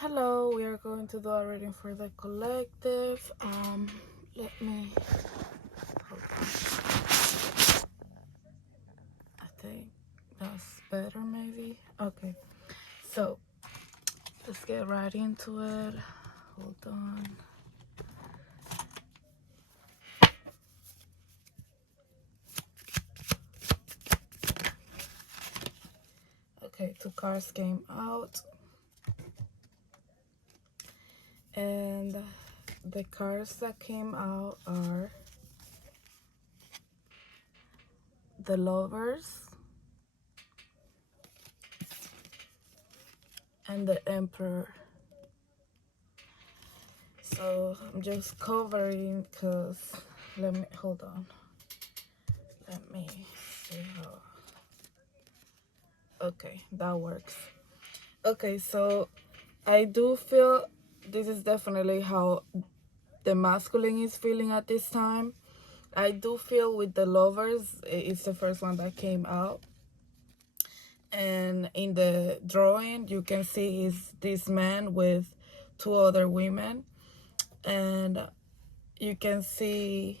Hello, we are going to do a reading for the collective. Let me hold on. I think that's better, maybe. Okay, so let's get right into it. Hold on. Okay, two cards came out, and the cards that came out are the Lovers and the Emperor. So I'm just covering because let me hold on. Let me see how. Okay, that works. Okay, so I do feel this is definitely how the masculine is feeling at this time. I do feel with the Lovers, it's the first one that came out. And in the drawing, you can see is this man with two other women. And you can see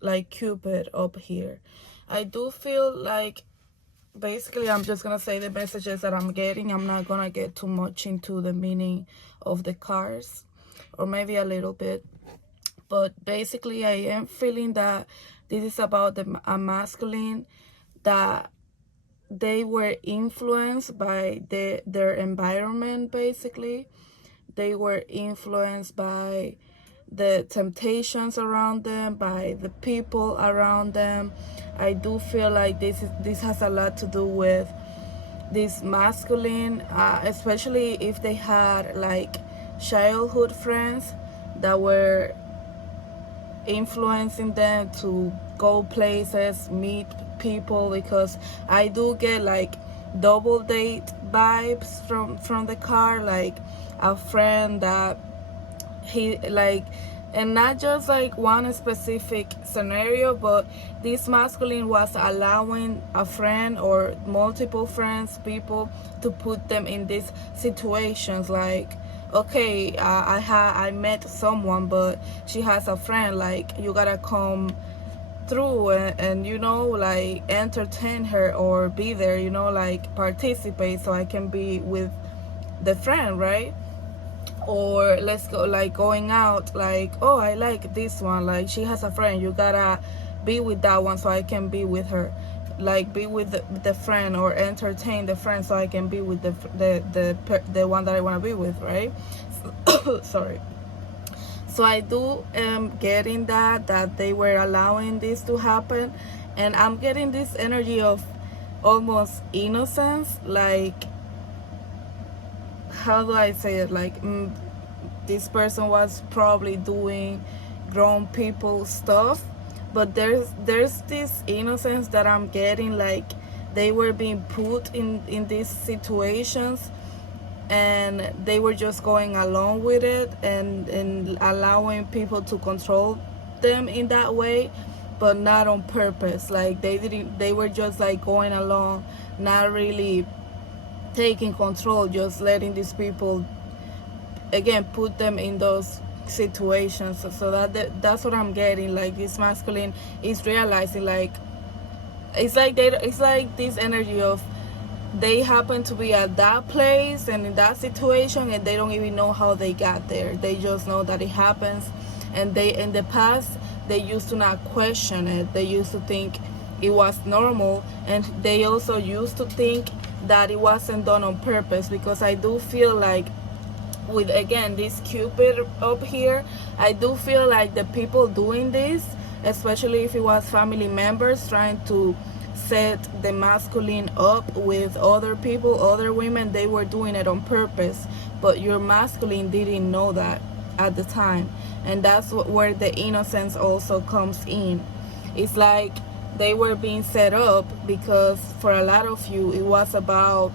like Cupid up here. I do feel like basically I'm just gonna say the messages that I'm getting. I'm not gonna get too much into the meaning of the cards, or maybe a little bit, but basically I am feeling that this is about a masculine that they were influenced by their environment. Basically they were influenced by the temptations around them, by the people around them. I do feel like this has a lot to do with this masculine, especially if they had like childhood friends that were influencing them to go places, meet people, because I do get like double date vibes from the car, like a friend that he like, and not just like one specific scenario, but this masculine was allowing a friend or multiple friends, people, to put them in these situations. Like, okay, I met someone, but she has a friend, like you gotta come through and you know, like entertain her or be there, you know, like participate so I can be with the friend, right? Or let's go like going out, like, oh, I like this one, like she has a friend, you gotta be with that one so I can be with her, like be with the friend, or entertain the friend so I can be with the one that I want to be with, right? Sorry. So I do getting that they were allowing this to happen, and I'm getting this energy of almost innocence, like, how do I say it, like this person was probably doing grown people stuff, but there's this innocence that I'm getting, like they were being put in these situations and they were just going along with it, and allowing people to control them in that way, but not on purpose. Like they were just like going along, not really taking control, just letting these people again put them in those situations. So that's what I'm getting, like this masculine is realizing, like it's like this energy of they happen to be at that place and in that situation, and they don't even know how they got there. They just know that it happens, and they, in the past, they used to not question it. They used to think it was normal, and they also used to think that it wasn't done on purpose, because I do feel like with, again, this Cupid up here, I do feel like the people doing this, especially if it was family members trying to set the masculine up with other people, other women, they were doing it on purpose, but your masculine didn't know that at the time. And that's where the innocence also comes in. It's like they were being set up, because for a lot of you it was about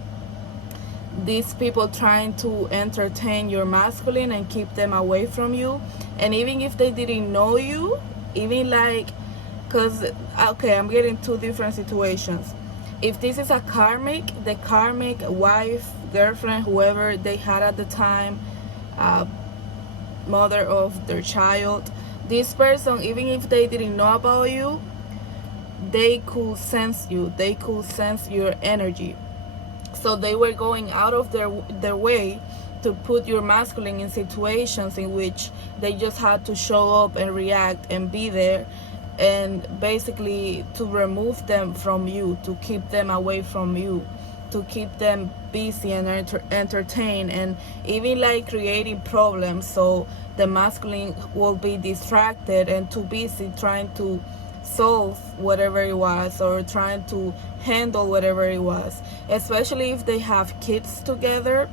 these people trying to entertain your masculine and keep them away from you. And even if they didn't know you, even like, because okay, I'm getting two different situations. If this is a karmic, the karmic wife, girlfriend, whoever they had at the time, uh, mother of their child. This person, even if they didn't know about you, they could sense you, they could sense your energy. So they were going out of their way to put your masculine in situations in which they just had to show up and react and be there, and basically to remove them from you, to keep them away from you, to keep them busy and entertained, and even like creating problems, so the masculine will be distracted and too busy trying to solve whatever it was or trying to handle whatever it was. Especially if they have kids together,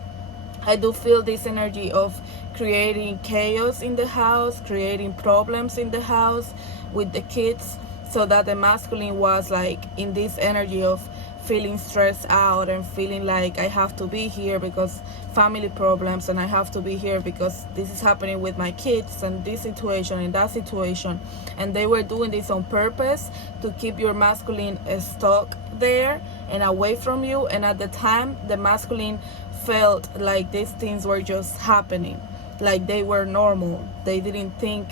I do feel this energy of creating chaos in the house, creating problems in the house with the kids, so that the masculine was like in this energy of feeling stressed out and feeling like I have to be here because family problems, and I have to be here because this is happening with my kids and this situation and that situation. And they were doing this on purpose to keep your masculine stuck there and away from you. And at the time, the masculine felt like these things were just happening, like they were normal. They didn't think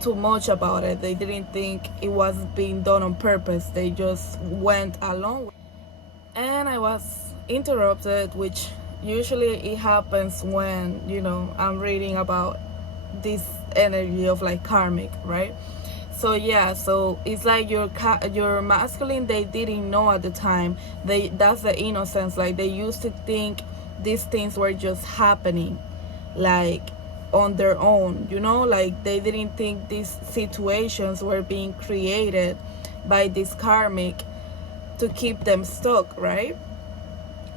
too much about it. They didn't think it was being done on purpose. They just went along. And I was interrupted, which usually it happens when, you know, I'm reading about this energy of like karmic, right? So yeah, so it's like your masculine, they didn't know at the time. That's the innocence. Like they used to think these things were just happening, like on their own, you know, like they didn't think these situations were being created by this karmic to keep them stuck, right?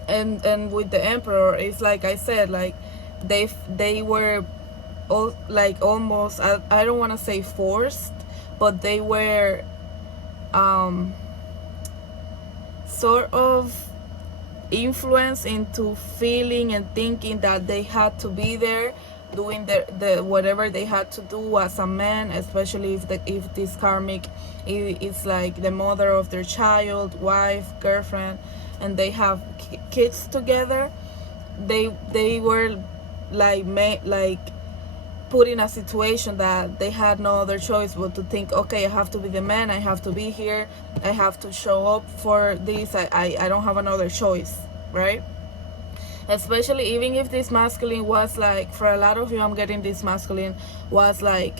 And with the emperor, it's like I said, like they were all like almost, I don't want to say forced, but they were sort of influenced into feeling and thinking that they had to be there doing the whatever they had to do as a man, especially if this karmic is like the mother of their child, wife, girlfriend, and they have kids together. They were like put in a situation that they had no other choice but to think, okay, I have to be the man, I have to be here, I have to show up for this, I don't have another choice, right? Especially even if this masculine was like, for a lot of you, I'm getting this masculine was like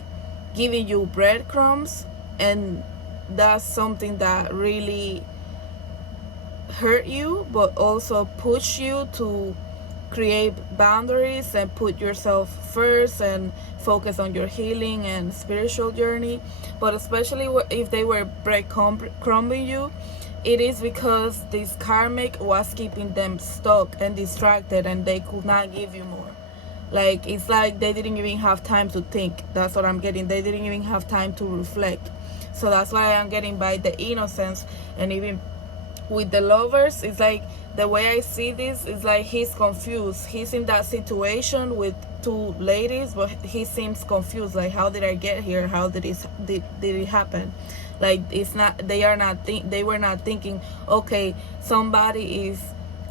giving you breadcrumbs, and that's something that really hurt you, but also push you to create boundaries and put yourself first and focus on your healing and spiritual journey. But especially if they were breadcrumbing you, it is because this karmic was keeping them stuck and distracted, and they could not give you more. Like it's like they didn't even have time to think. That's what I'm getting. They didn't even have time to reflect. So that's why I'm getting by the innocence. And even with the lovers, it's like the way I see this is like he's confused. He's in that situation with two ladies, but he seems confused. Like, how did I get here? How did it happen? Like it's not. They were not thinking, okay, somebody is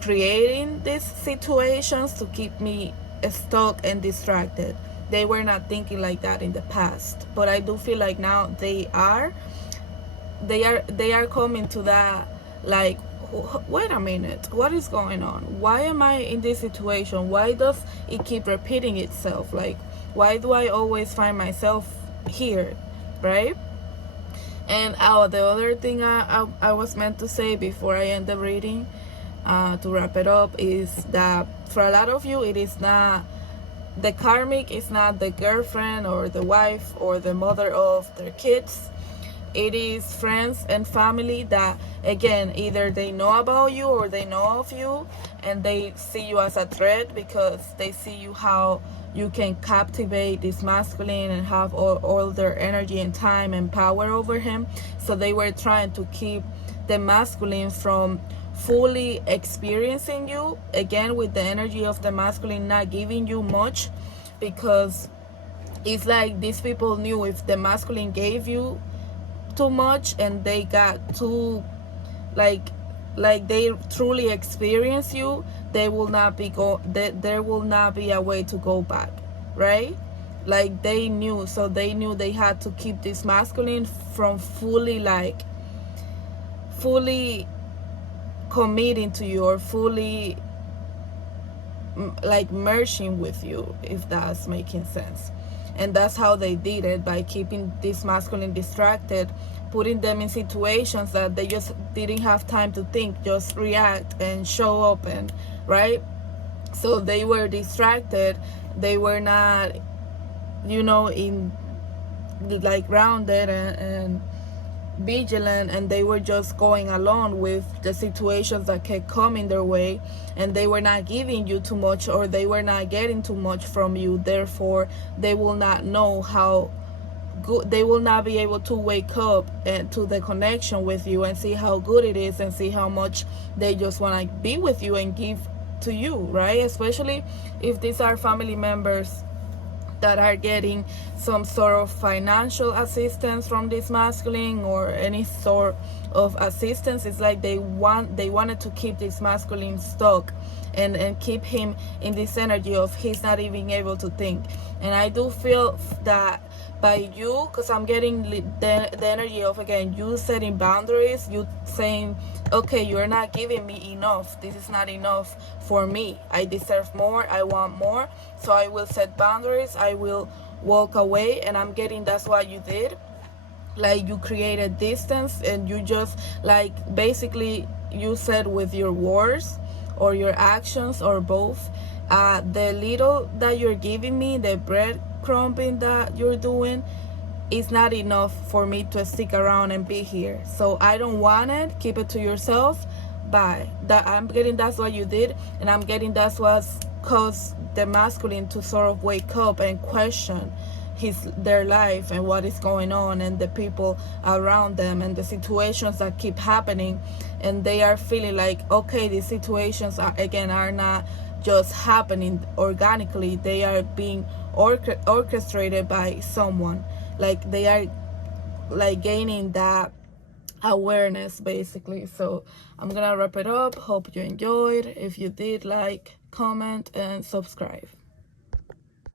creating these situations to keep me stuck and distracted. They were not thinking like that in the past, but I do feel like now they are coming to that, like, wait a minute, what is going on? Why am I in this situation? Why does it keep repeating itself? Like, why do I always find myself here, right? And the other thing I was meant to say before I end the reading, to wrap it up, is that for a lot of you, it is not, the karmic is not the girlfriend or the wife or the mother of their kids. It is friends and family that, again, either they know about you or they know of you, and they see you as a threat because they see you how you can captivate this masculine and have all their energy and time and power over him. So they were trying to keep the masculine from fully experiencing you, again with the energy of the masculine not giving you much, because it's like these people knew if the masculine gave you too much and they got too like they truly experience you, there will not be a way to go back. right? Like they knew, so they knew they had to keep this masculine from fully committing to you, or fully like merging with you, if that's making sense. And that's how they did it, by keeping this masculine distracted, putting them in situations that they just didn't have time to think, just react and show up, and right. So they were distracted, they were not, in like grounded and vigilant, and they were just going along with the situations that kept coming their way, and they were not giving you too much, or they were not getting too much from you. Therefore they will not know how good, they will not be able to wake up and to the connection with you and see how good it is, and see how much they just want to be with you and give to you, right? Especially if these are family members that are getting some sort of financial assistance from this masculine, or any sort of assistance. It's like they wanted to keep this masculine stuck, and keep him in this energy of he's not even able to think. And I do feel that by you, because I'm getting the energy of, again, you setting boundaries, you saying, okay, you're not giving me enough, this is not enough for me, I deserve more, I want more, so I will set boundaries, I will walk away. And I'm getting that's what you did. Like you created distance, and you just, like, basically you said with your words or your actions, or both, the little that you're giving me, the breadcrumbing that you're doing, is not enough for me to stick around and be here. So I don't want it, keep it to yourself. Bye. That I'm getting that's what you did. And I'm getting that's what's caused the masculine to sort of wake up and question their life, and what is going on, and the people around them, and the situations that keep happening. And they are feeling like, okay, these situations are not just happening organically, they are being orchestrated by someone. Like they are like gaining that awareness, basically. So I'm gonna wrap it up. Hope you enjoyed. If you did, like, comment and subscribe.